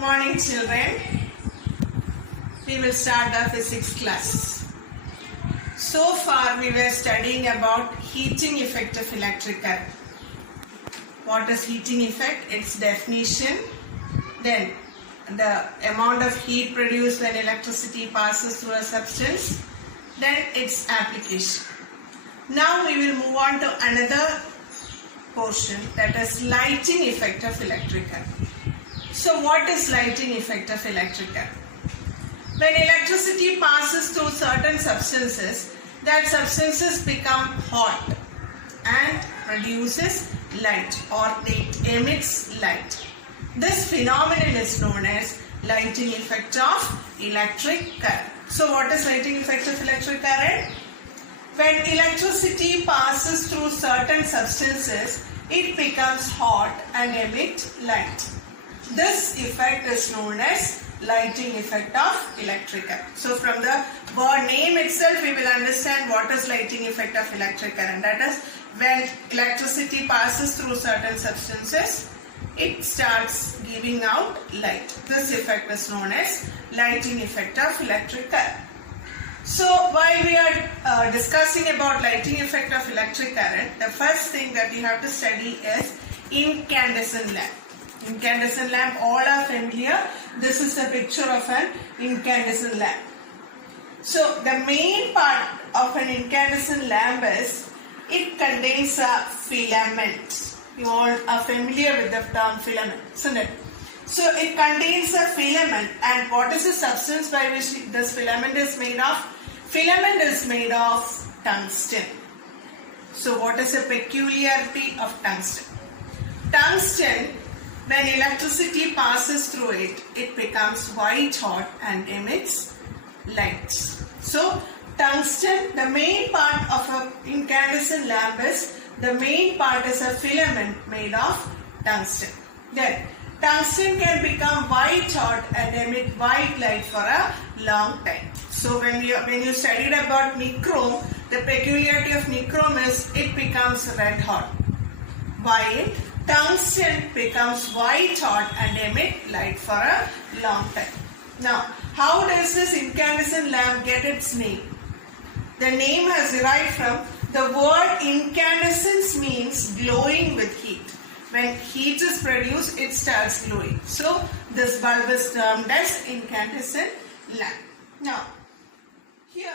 Morning children, we will start the physics class. So far we were studying about heating effect of electric current. What is heating effect? Its definition, then the amount of heat produced when electricity passes through a substance, then its application. Now we will move on to another portion, that is lighting effect of electric current. So what is lighting effect of electric current? When electricity passes through certain substances, that substances become hot and produces light, or it emits light. This phenomenon is known as lighting effect of electric current. So what is lighting effect of electric current? When electricity passes through certain substances, it becomes hot and emits light. This effect is known as lighting effect of electric current. So from the word name itself, we will understand what is lighting effect of electric current. That is, when electricity passes through certain substances, it starts giving out light. This effect is known as lighting effect of electric current. So while we are discussing about lighting effect of electric current, the first thing that you have to study is incandescent lamp. Incandescent lamp, all are familiar. This is a picture of an incandescent lamp. So the main part of an incandescent lamp is it contains a filament. You all are familiar with the term filament, isn't it? So it contains a filament, and what is the substance by which this filament is made of? Filament is made of tungsten. So what is the peculiarity of tungsten? Tungsten, when electricity passes through it, it becomes white hot and emits light. So tungsten, the main part of an incandescent lamp is, the main part is a filament made of tungsten. Then tungsten can become white hot and emit white light for a long time. So when you studied about nichrome, the peculiarity of nichrome is it becomes red hot, while tungsten becomes white hot and emit light for a long time. Now, how does this incandescent lamp get its name? The name has derived from the word incandescence, means glowing with heat. When heat is produced, it starts glowing. So this bulb is termed as incandescent lamp. Now, here,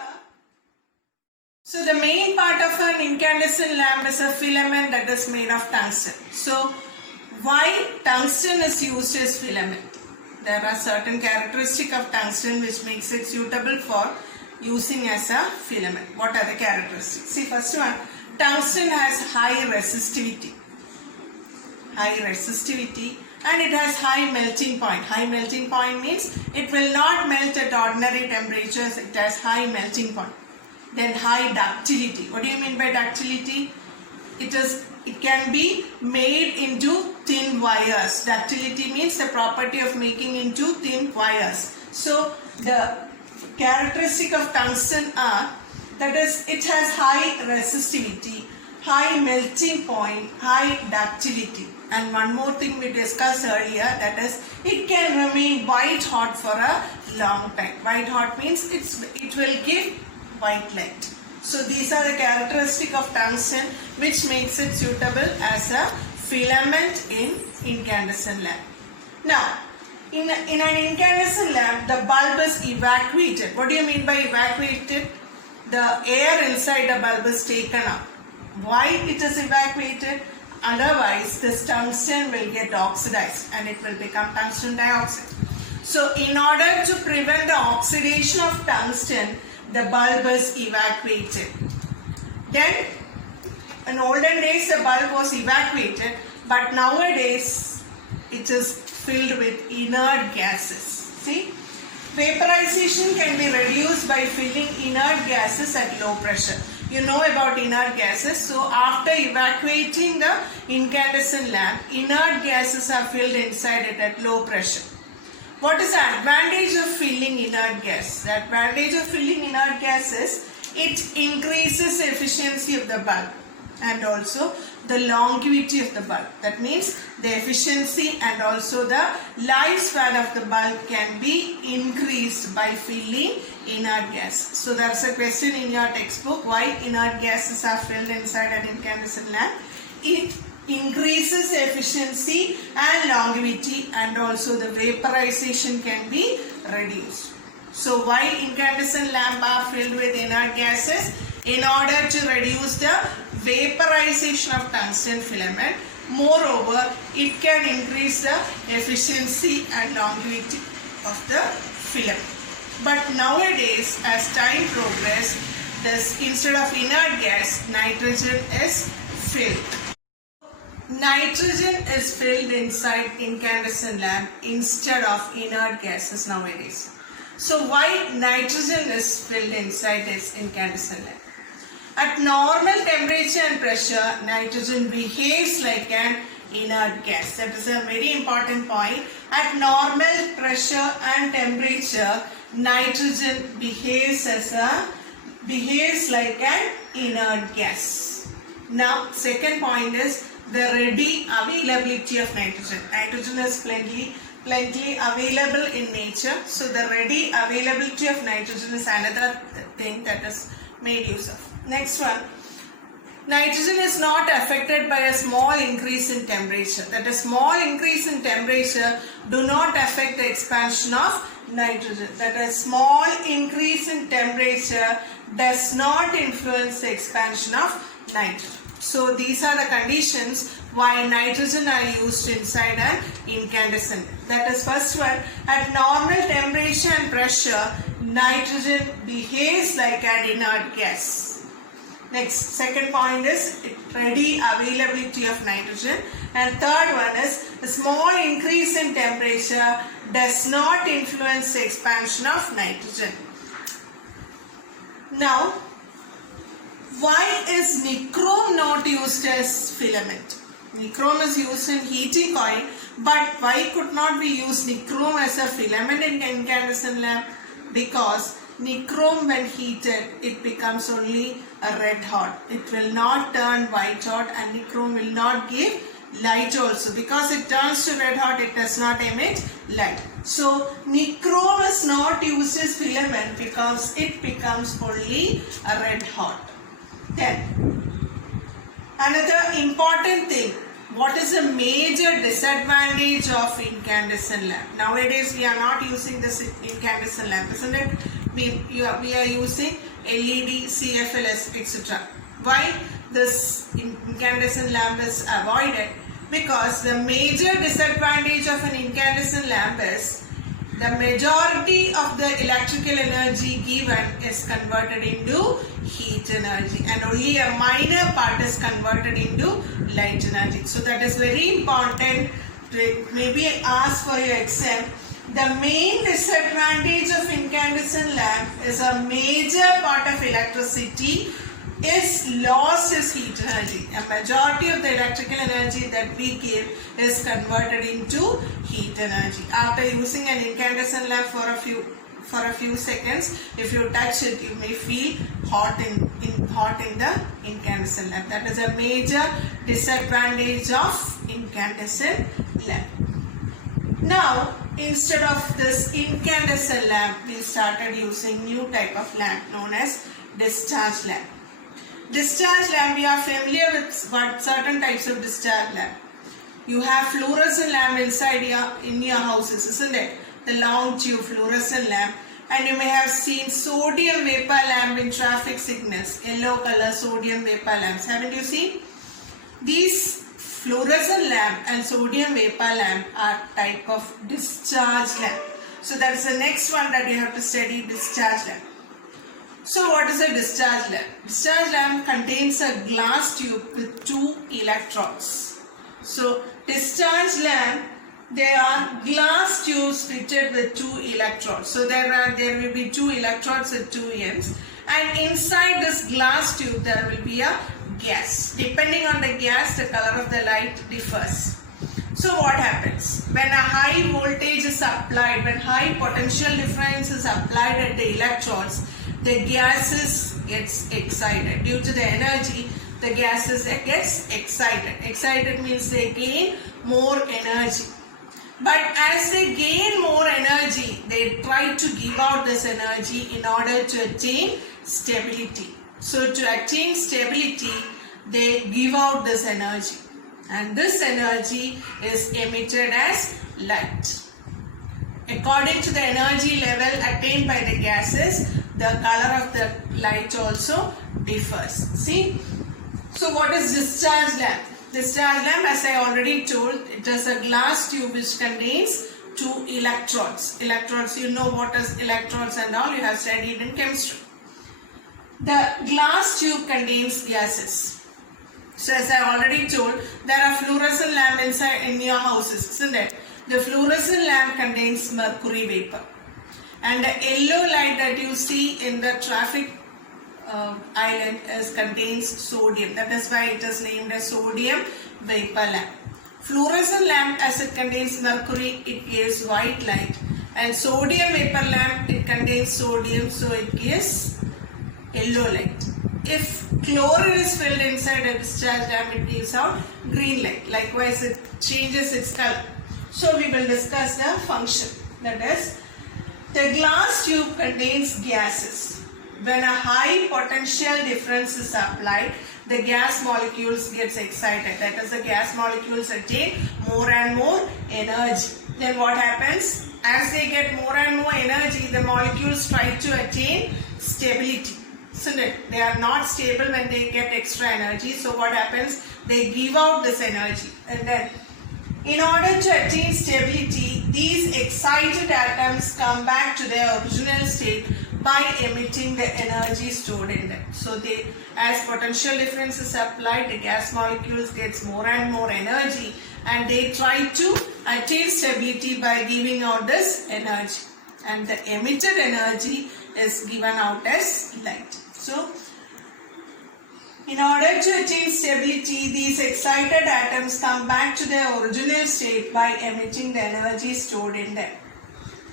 so the main part of an incandescent lamp is a filament that is made of tungsten. So why tungsten is used as filament? There are certain characteristics of tungsten which makes it suitable for using as a filament. What are the characteristics? See, first one, tungsten has high resistivity. High resistivity, and it has high melting point. High melting point means it will not melt at ordinary temperatures. It has high melting point. Then high ductility. What do you mean by ductility? It can be made into thin wires. Ductility means the property of making into thin wires. So the characteristic of tungsten are, that is, it has high resistivity, high melting point, high ductility. And one more thing we discussed earlier, that is, it can remain white hot for a long time. White hot means it will give white light. So these are the characteristics of tungsten which makes it suitable as a filament in incandescent lamp. Now, in an incandescent lamp, the bulb is evacuated. What do you mean by evacuated? The air inside the bulb is taken up. Why it is evacuated? Otherwise, this tungsten will get oxidized and it will become tungsten dioxide. So in order to prevent the oxidation of tungsten, the bulb is evacuated. Then, in olden days, the bulb was evacuated, but nowadays it is filled with inert gases. See, vaporization can be reduced by filling inert gases at low pressure. You know about inert gases. So after evacuating the incandescent lamp, inert gases are filled inside it at low pressure. What is the advantage of filling inert gas? The advantage of filling inert gas is it increases the efficiency of the bulb and also the longevity of the bulb. That means the efficiency and also the lifespan of the bulb can be increased by filling inert gas. So that's a question in your textbook, why inert gases are filled inside an incandescent lamp. It increases the efficiency and longevity, and also the vaporization can be reduced. So why incandescent lamp are filled with inert gases? In order to reduce the vaporization of tungsten filament. Moreover, it can increase the efficiency and longevity of the filament. But nowadays, as time progresses, instead of inert gas, nitrogen is filled. Nitrogen is filled inside incandescent lamp instead of inert gases nowadays. So why nitrogen is filled inside this incandescent lamp? At normal temperature and pressure, nitrogen behaves like an inert gas. That is a very important point. At normal pressure and temperature, nitrogen behaves like an inert gas. Now, second point is the ready availability of nitrogen. Nitrogen is plenty available in nature. So the ready availability of nitrogen is another thing that is made use of. Next one, nitrogen is not affected by a small increase in temperature. That a small increase in temperature do not affect the expansion of nitrogen. That a small increase in temperature does not influence the expansion of nitrogen. So these are the conditions why nitrogen are used inside an incandescent. That is first one, at normal temperature and pressure, nitrogen behaves like an inert gas. Next, second point is ready availability of nitrogen. And third one is a small increase in temperature does not influence the expansion of nitrogen. Now, why is nichrome not used as filament? Nichrome is used in heating coil, but why could not we use nichrome as a filament in incandescent lamp? Because nichrome when heated, it becomes only a red hot. It will not turn white hot, and nichrome will not give light also. Because it turns to red hot, it does not emit light. So nichrome is not used as filament because it becomes only a red hot. Then another important thing, what is a major disadvantage of incandescent lamp? Nowadays we are not using this incandescent lamp, isn't it? We are using LED, CFL, etc. Why this incandescent lamp is avoided? Because the major disadvantage of an incandescent lamp is the majority of the electrical energy given is converted into heat energy, and only a minor part is converted into light energy. So that is very important. Maybe ask for your exam. The main disadvantage of incandescent lamp is a major part of electricity is lost as heat energy. A majority of the electrical energy that we give is converted into heat energy. After using an incandescent lamp for a few seconds, if you touch it, you may feel hot in the incandescent lamp. That is a major disadvantage of incandescent lamp. Now, instead of this incandescent lamp, we started using new type of lamp known as discharge lamp. Discharge lamp, we are familiar with what certain types of discharge lamp. You have fluorescent lamp inside in your houses, isn't it? The long tube fluorescent lamp. And you may have seen sodium vapor lamp in traffic signals, yellow color sodium vapor lamps. Haven't you seen? These fluorescent lamp and sodium vapor lamp are type of discharge lamp. So that is the next one that you have to study, discharge lamp. So what is a discharge lamp? Discharge lamp contains a glass tube with two electrodes. So discharge lamp, there are glass tubes fitted with two electrodes. So there will be two electrodes at two ends, and inside this glass tube there will be a gas. Depending on the gas, the color of the light differs. So what happens? When a high voltage is applied, when high potential difference is applied at the electrodes, the gases gets excited. Due to the energy, the gases gets excited. Excited means they gain more energy. But as they gain more energy, they try to give out this energy in order to attain stability. So to attain stability, they give out this energy. And this energy is emitted as light. According to the energy level attained by the gases, the color of the light also differs. See? So what is discharge lamp? Discharge lamp, as I already told, it is a glass tube which contains two electrodes. Electrodes, you know what is electrodes and all, you have studied in chemistry. The glass tube contains gases. So as I already told, there are fluorescent lamp inside in your houses, isn't it? The fluorescent lamp contains mercury vapor. And the yellow light that you see in the traffic island contains sodium. That is why it is named as sodium vapor lamp. Fluorescent lamp, as it contains mercury, it gives white light. And sodium vapor lamp, it contains sodium, so it gives yellow light. If chlorine is filled inside a discharge lamp, it gives out green light. Likewise, it changes its color. So we will discuss the function. That is, the glass tube contains gases. When a high potential difference is applied, the gas molecules gets excited. That is, the gas molecules attain more and more energy. Then what happens? As they get more and more energy, the molecules try to attain stability. Isn't it? They are not stable when they get extra energy. So what happens? They give out this energy. And then, in order to attain stability, these excited atoms come back to their original state by emitting the energy stored in them. So they, as potential difference is applied, the gas molecules gets more and more energy, and they try to attain stability by giving out this energy. And the emitted energy is given out as light. So, in order to attain stability, these excited atoms come back to their original state by emitting the energy stored in them.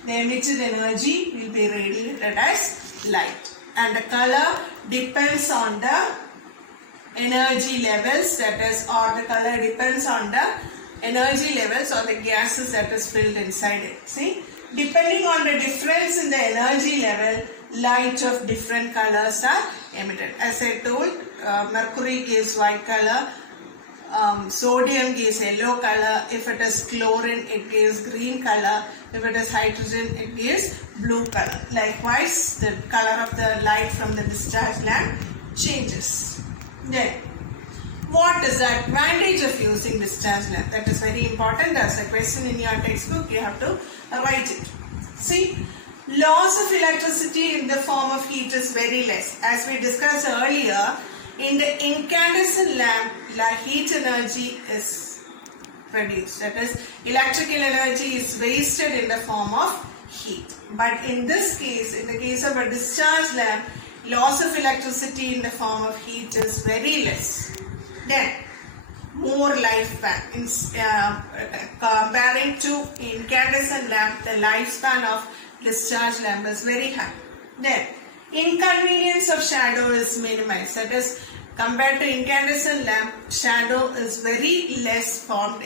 The emitted energy will be radiated as light, and the color depends on the energy levels, that is, or the color depends on the energy levels or the gases that is filled inside it. See, depending on the difference in the energy level, light of different colors are emitted. As I told, mercury gives white color, sodium gives yellow color, if it is chlorine it gives green color, if it is hydrogen it gives blue color. Likewise, the color of the light from the discharge lamp changes. Then, what is the advantage of using discharge lamp? That is very important. There is a question in your textbook, you have to write it. See, loss of electricity in the form of heat is very less. As we discussed earlier, in the incandescent lamp, heat energy is produced. That is, electrical energy is wasted in the form of heat. But in this case, in the case of a discharge lamp, loss of electricity in the form of heat is very less. Then, more lifespan. Comparing to incandescent lamp, the lifespan of discharge lamp is very high. Then, inconvenience of shadow is minimized. That is, compared to incandescent lamp, shadow is very less formed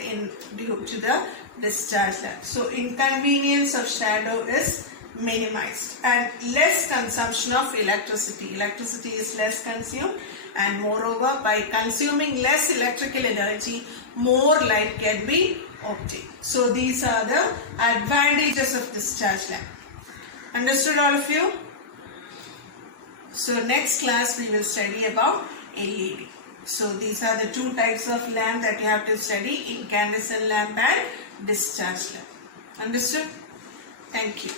due to the discharge lamp. So, inconvenience of shadow is minimized, and less consumption of electricity. Electricity is less consumed, and moreover, by consuming less electrical energy, more light can be obtained. So, these are the advantages of discharge lamp. Understood, all of you? So, next class we will study about LED. So, these are the two types of lamp that you have to study: incandescent lamp and discharge lamp. Understood? Thank you.